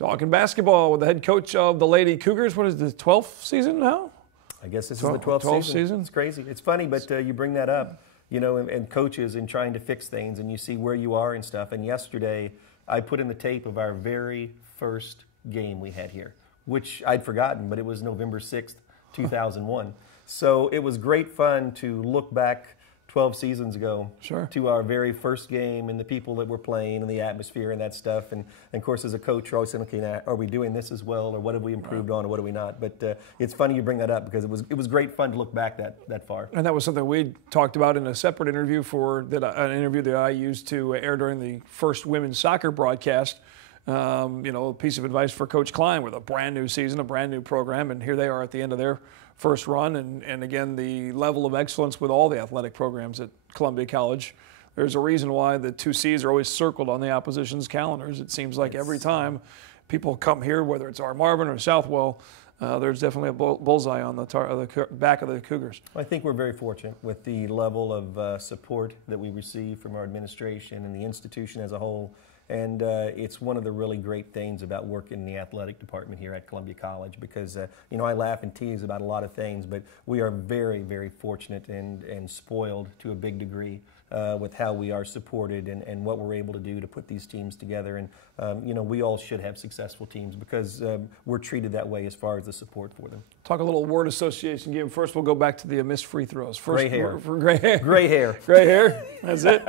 Talking basketball with the head coach of the Lady Cougars. What is the 12th season now? I guess this is the 12th season. It's crazy. It's funny, but you bring that up, you know, and coaches and trying to fix things, and you see where you are and stuff. And yesterday, I put in the tape of our very first game we had here, which I'd forgotten, but it was November 6th, 2001. So it was great fun to look back 12 seasons ago to our very first game and the people that were playing and the atmosphere and that stuff. And of course, as a coach, you're always saying, okay, are we doing this as well, or what have we improved on, or what have we not? But it's funny you bring that up because it was great fun to look back that far. And that was something we talked about in a separate interview an interview that I used to air during the first women's soccer broadcast. You know, a piece of advice for Coach Klein with a brand new season, a brand new program, and here they are at the end of their first run. And again, the level of excellence with all the athletic programs at Columbia College. There's a reason why the 2 C's are always circled on the opposition's calendars. It seems like every time people come here, whether it's R. Marvin or Southwell, there's definitely a bullseye on the back of the Cougars. I think we're very fortunate with the level of support that we receive from our administration and the institution as a whole. And it's one of the really great things about working in the athletic department here at Columbia College because, you know, I laugh and tease about a lot of things, but we are very, very fortunate and spoiled to a big degree with how we are supported and what we're able to do to put these teams together. And, you know, we all should have successful teams because we're treated that way as far as the support for them. Talk a little word association game. First, we'll go back to the missed free throws. First, gray hair. Gray hair. Gray hair. Gray hair. That's it.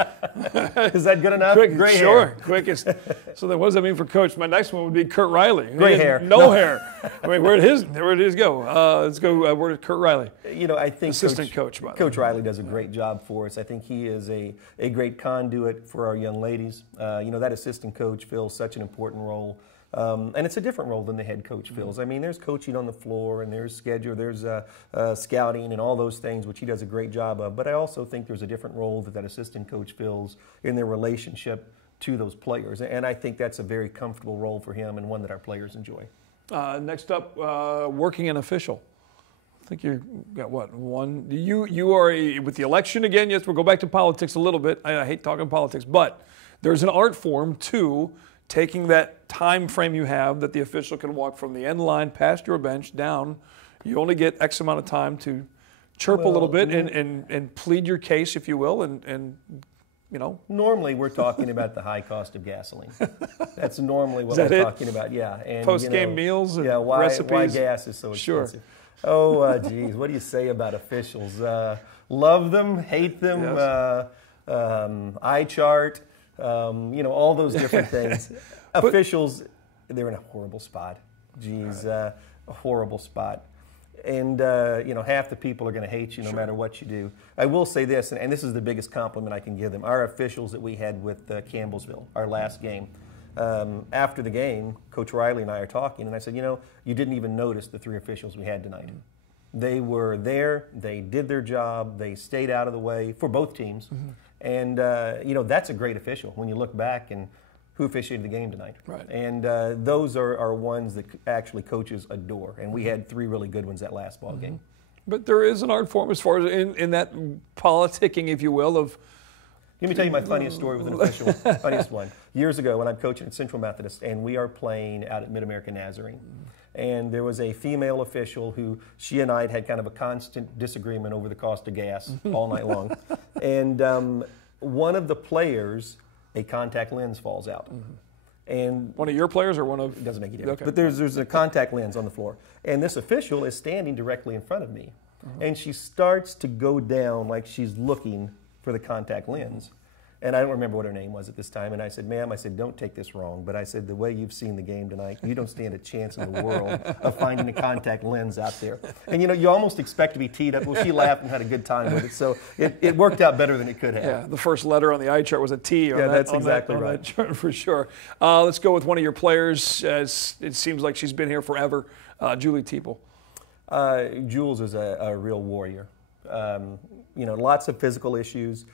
Is that good enough? Gray hair. Quickest. So then, what does that mean for Coach? My next one would be Kurt Riley. Gray hair. No hair. I mean, where did his go? Let's go. Where did Kurt Riley? You know, I think assistant coach. Coach Riley does a great job for us. I think he is a great conduit for our young ladies. You know, that assistant coach fills such an important role. And it's a different role than the head coach fills. I mean, there's coaching on the floor, and there's schedule, there's scouting, and all those things, which he does a great job of. But I also think there's a different role that assistant coach fills in their relationship to those players. And I think that's a very comfortable role for him and one that our players enjoy. Next up, working an official. I think you got what, one? You are with the election again. Yes, we'll go back to politics a little bit. I hate talking politics, but there's an art form to taking that time frame you have that the official can walk from the end line past your bench down. You only get X amount of time to chirp a little bit and plead your case, if you will, and you know. Normally, we're talking about the high cost of gasoline. That's normally what we're talking about. Yeah, and post-game meals and recipes. Why gas is so expensive. Sure. Oh, geez, what do you say about officials? Love them, hate them, eye chart. You know, all those different things. Officials, they're in a horrible spot. Geez, a horrible spot. And, you know, half the people are going to hate you no matter what you do. I will say this, and this is the biggest compliment I can give them. Our officials that we had with Campbellsville, our last game, after the game, Coach Riley and I are talking, and I said, you know, you didn't even notice the 3 officials we had tonight. They were there, they did their job, they stayed out of the way for both teams. And, you know, that's a great official when you look back and who officiated the game tonight. Right. And those are ones that actually coaches adore. And we had 3 really good ones that last ball game. But there is an art form as far as in that politicking, if you will, of... Let me tell you my funniest story with an official, funniest one. Years ago when I'm coaching at Central Methodist and we are playing out at Mid-America Nazarene. And there was a female official who she and I had kind of a constant disagreement over the cost of gas all night long. And one of the players, a contact lens falls out. And one of your players or one of... It doesn't make any difference. Okay. But there's a contact lens on the floor. And this official is standing directly in front of me. And she starts to go down like she's looking for the contact lens. And I don't remember what her name was at this time. And I said, ma'am, I said, don't take this wrong. But I said, the way you've seen the game tonight, you don't stand a chance in the world of finding a contact lens out there. And, you know, you almost expect to be teed up. Well, she laughed and had a good time with it. So it worked out better than it could have. Yeah, the first letter on the eye chart was a T. That's exactly right. On that chart for sure. Let's go with one of your players. It seems like she's been here forever, Julie Teeple. Jules is a real warrior. You know, lots of physical issues.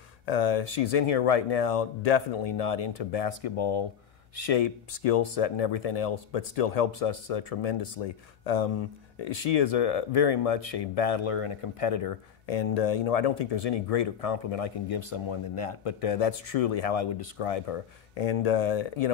She's in here right now, definitely not into basketball shape, skill set, and everything else, but still helps us tremendously. She is very much a battler and a competitor, And I don't think there's any greater compliment I can give someone than that. But that's truly how I would describe her. And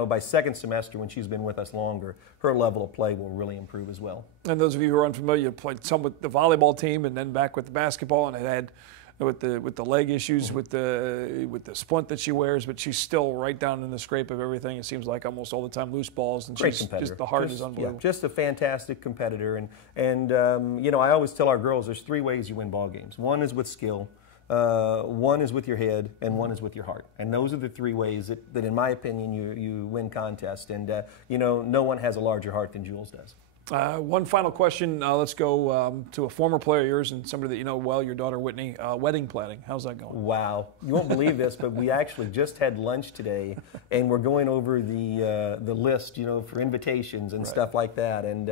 by second semester, when she's been with us longer, her level of play will really improve as well. And those of you who are unfamiliar, played some with the volleyball team and then back with the basketball, and had with the leg issues, with the splint that she wears, but she's still right down in the scrape of everything. It seems like almost all the time loose balls, and Great she's competitor. just the heart is unbelievable. Yeah, just a fantastic competitor. And I always tell our girls there's 3 ways you win ball games. One is with skill, one is with your head, and one is with your heart. And those are the 3 ways that in my opinion, you win contests. And no one has a larger heart than Jules does. One final question. Let's go to a former player of yours and somebody that you know well, your daughter Whitney. Wedding planning. How's that going? Wow. You won't believe this, but we actually just had lunch today, and we're going over the list, for invitations and stuff like that. And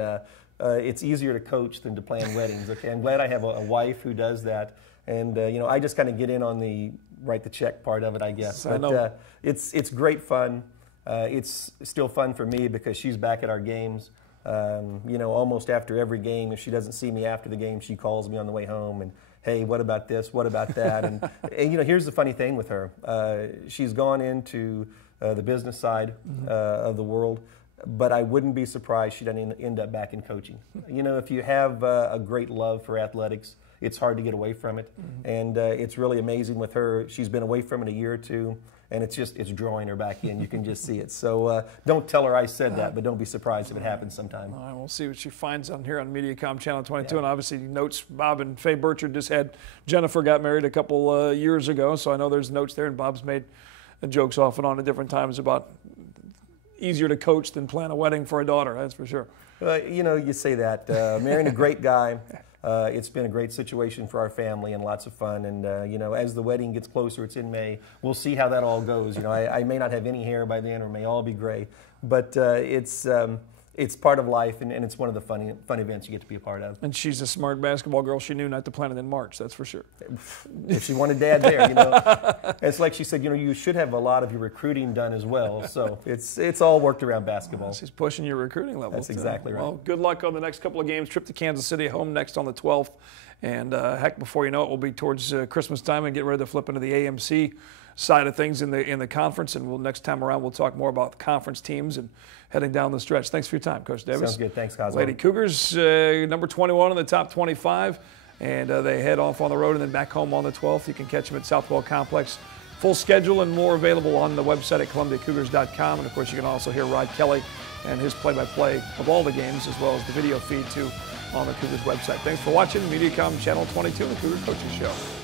it's easier to coach than to plan weddings. Okay, I'm glad I have a wife who does that. And I just kind of get in on the write the check part of it, I guess. But it's great fun. It's still fun for me because she's back at our games. Almost after every game, if she doesn't see me after the game, she calls me on the way home and, hey, what about this? What about that? And here's the funny thing with her. She's gone into the business side of the world, but I wouldn't be surprised she doesn't end up back in coaching. If you have a great love for athletics, it's hard to get away from it. And it's really amazing with her. She's been away from it a year or two. And it's drawing her back in. You can just see it. So don't tell her I said that, but don't be surprised if it happens sometime. All right, we'll see what she finds on here on MediaCom Channel 22. Yeah. And obviously notes Bob and Faye Burchard just had. Jennifer got married a couple years ago, so I know there's notes there. And Bob's made jokes off and on at different times about easier to coach than plan a wedding for a daughter, that's for sure. You say that. Marrying a great guy. It's been a great situation for our family and lots of fun. And, as the wedding gets closer, it's in May, we'll see how that all goes. I may not have any hair by then or may all be gray. But it's part of life, and it's one of the fun events you get to be a part of. And she's a smart basketball girl. She knew not to plan it in March, that's for sure. If she wanted Dad there, It's like she said, you should have a lot of your recruiting done as well. So it's all worked around basketball. She's pushing your recruiting levels. That's exactly right. Well, good luck on the next couple of games. Trip to Kansas City, home next on the 12th. And heck, before you know it, we'll be towards Christmas time and get ready to flip into the AMC side of things in the conference. And next time around, we'll talk more about the conference teams and heading down the stretch. Thanks for your time, Coach Davis. Sounds good. Thanks, Cosmo. Lady Cougars, number 21 in the top 25. And they head off on the road and then back home on the 12th. You can catch them at Southwell Complex. Full schedule and more available on the website at ColumbiaCougars.com. And, of course, you can also hear Rod Kelly and his play-by-play of all the games, as well as the video feed, too, on the Cougars website. Thanks for watching MediaCom Channel 22, the Cougar Coaches Show.